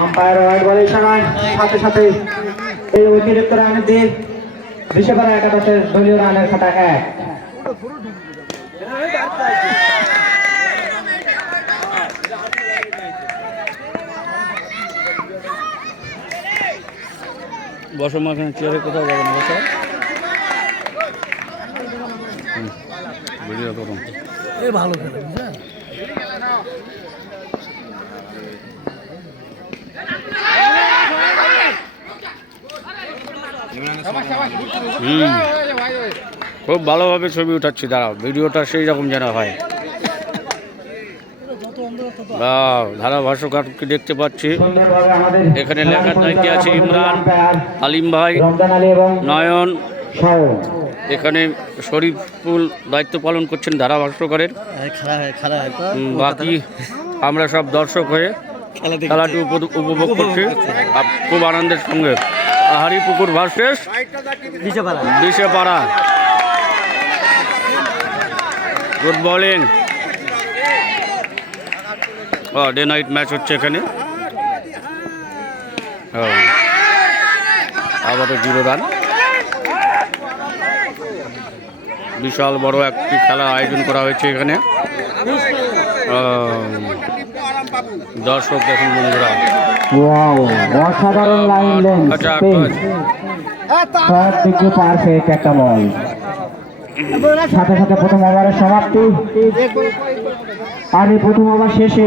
Umpire white বলের ইশারায় সাথে সাথে এই অতিরিক্ত রানের দিয়ে বিশ্বকাপ একাদশের দলীয় রানের খাতা 1। বসো মাখানে চেয়ারে কোথাও যাবে না বসো ভিডিও করুন ভালো খেলে বুঝলেন খুব ভালোভাবে ছবি উঠাচ্ছি দাঁড়াও ভিডিওটা সেই রকম যেন হয় ধারাভাষ্যকারকে দেখতে পাচ্ছি এখানে লেখার দায়িত্বে আছে ইমরান আলিম ভাই নয়ন এখানে শরীফুল দায়িত্ব পালন করছেন ধারাভাষ্যকারের বাকি আমরা সব দর্শক হয়ে খেলাটি উপভোগ করছি খুব আনন্দের সঙ্গে Haripukur versus Dishepara good bowling day night match হচ্ছে এখানে আবারও 0 রান বিশাল বড় একটি খেলার আয়োজন করা হয়েছে এখানে দর্শক দেখুন বন্ধুরা অসাধারণ লাইন লেন্থ সব দিকে পারফেক্ট একটা বল সাথে সাথে প্রথম ওভারের সমাপ্তি আর এই প্রথম ওভার শেষে